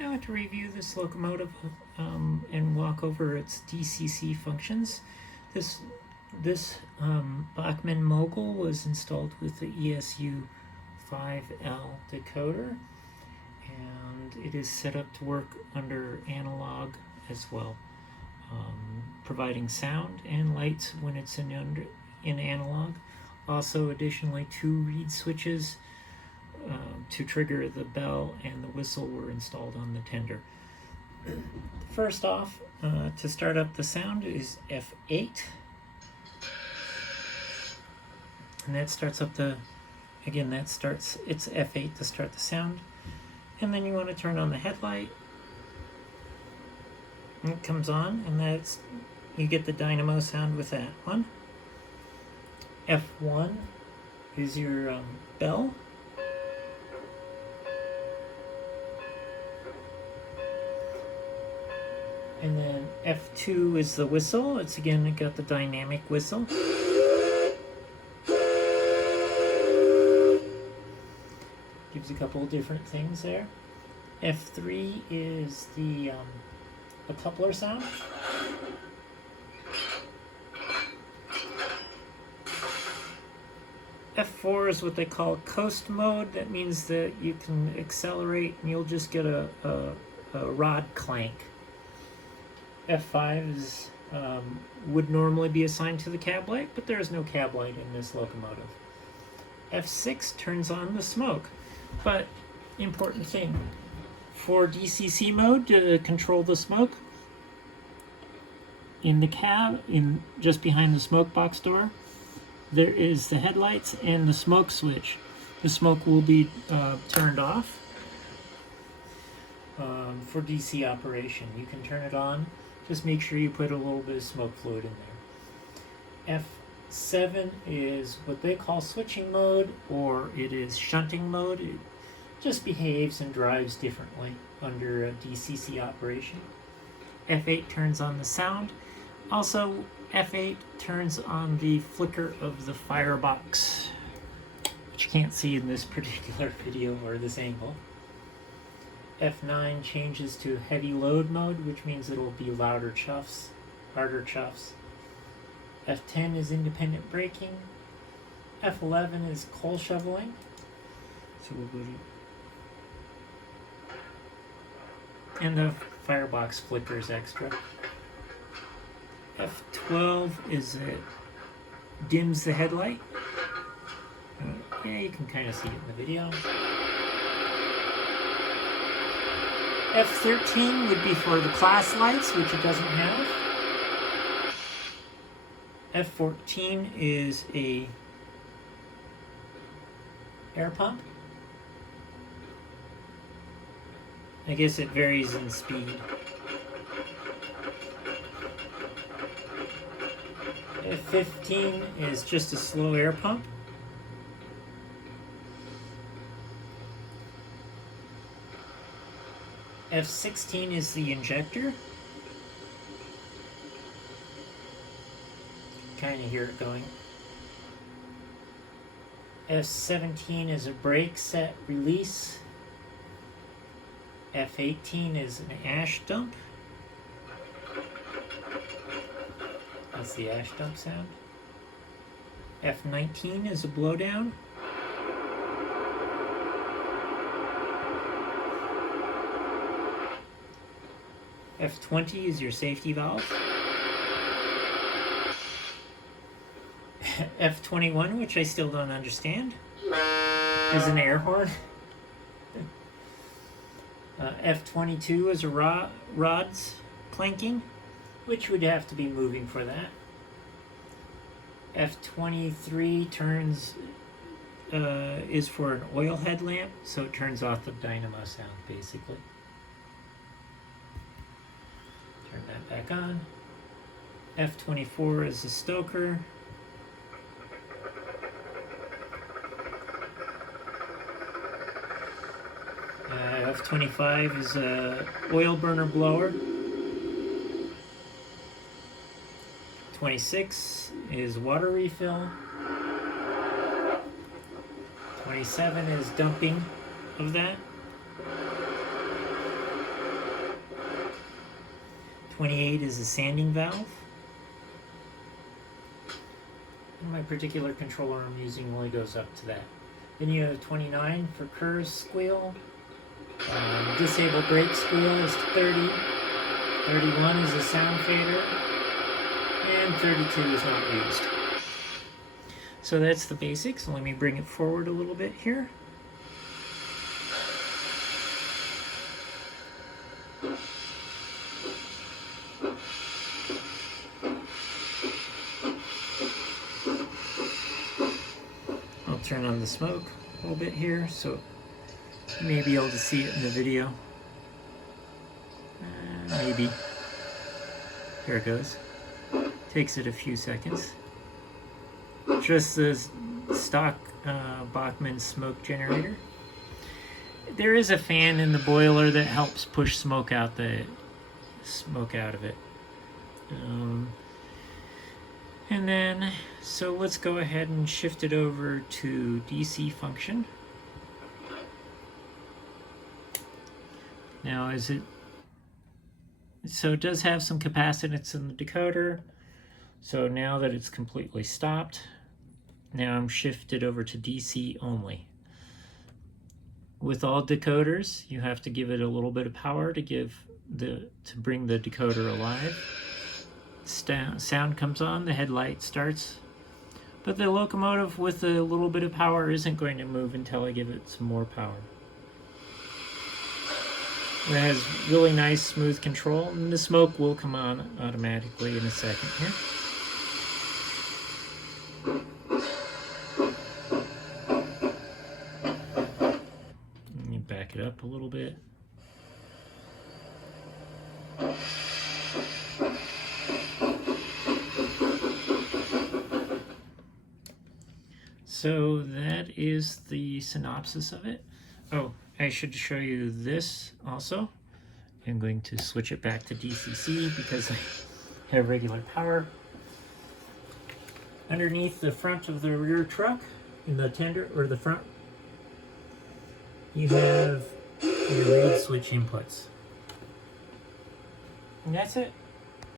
Now to review this locomotive and walk over its DCC functions, this Bachmann Mogul was installed with the ESU 5L decoder, and it is set up to work under analog as well, providing sound and lights when it's in analog. Also, additionally, 2 reed switches to trigger the bell and the whistle were installed on the tender. First off, to start up the sound is F8, and that starts up it's F8 to start the sound. And then you want to turn on the headlight, and it comes on, and you get the dynamo sound with that one. F1 is your bell. And then F2 is the whistle. It's again got the dynamic whistle. Gives a couple of different things there. F3 is the coupler sound. F4 is what they call coast mode. That means that you can accelerate and you'll just get a rod clank. F5 is would normally be assigned to the cab light, but there is no cab light in this locomotive. F6 turns on the smoke. But important thing, for DCC mode to control the smoke, in the cab, just behind the smoke box door, there is the headlights and the smoke switch. The smoke will be turned off for DC operation. You can turn it on. Just make sure you put a little bit of smoke fluid in there. F7 is what they call switching mode, or it is shunting mode. It just behaves and drives differently under a DCC operation. F8 turns on the sound. Also, F8 turns on the flicker of the firebox, which you can't see in this particular video or this angle. F9 changes to heavy load mode, which means it'll be louder chuffs, harder chuffs. F10 is independent braking. F11 is coal shoveling. So we'll go to, and the firebox flickers extra. F12 is it dims the headlight. Yeah, you can kind of see it in the video. F13 would be for the class lights, which it doesn't have. F14 is a air pump. I guess it varies in speed. F15 is just a slow air pump. F16 is the injector. Kind of hear it going. F17 is a brake set release. F18 is an ash dump. That's the ash dump sound. F19 is a blowdown. F20 is your safety valve. F21, which I still don't understand, is an air horn. F22 is a rods clanking, which would have to be moving for that. F23 turns is for an oil headlamp, so it turns off the dynamo sound basically. Turn that back on. F24 is a stoker. F25 is a oil burner blower. 26 is water refill. 27 is dumping of that. 28 is a sanding valve. And my particular controller I'm using only goes up to that. Then you have 29 for curve squeal. Disable brake squeal is 30. 31 is a sound fader. And 32 is not used. So that's the basics. Let me bring it forward a little bit here. I'll turn on the smoke a little bit here so you may be able to see it in the video. Maybe. There it goes. Takes it a few seconds. Just the stock Bachmann smoke generator. There is a fan in the boiler that helps push smoke out of it. And then, so let's go ahead and shift it over to DC function. Now, so it does have some capacitance in the decoder. So now that it's completely stopped, now I'm shifted over to DC only. With all decoders, you have to give it a little bit of power to bring the decoder alive. Sound comes on, the headlight starts, but the locomotive with a little bit of power isn't going to move until I give it some more power. It has really nice smooth control, and the smoke will come on automatically in a second here. Let me back it up a little bit. So that is the synopsis of it. Oh, I should show you this also. I'm going to switch it back to DCC because I have regular power. Underneath the front of the rear truck, in the tender, or the front, you have your reed switch inputs. And that's it.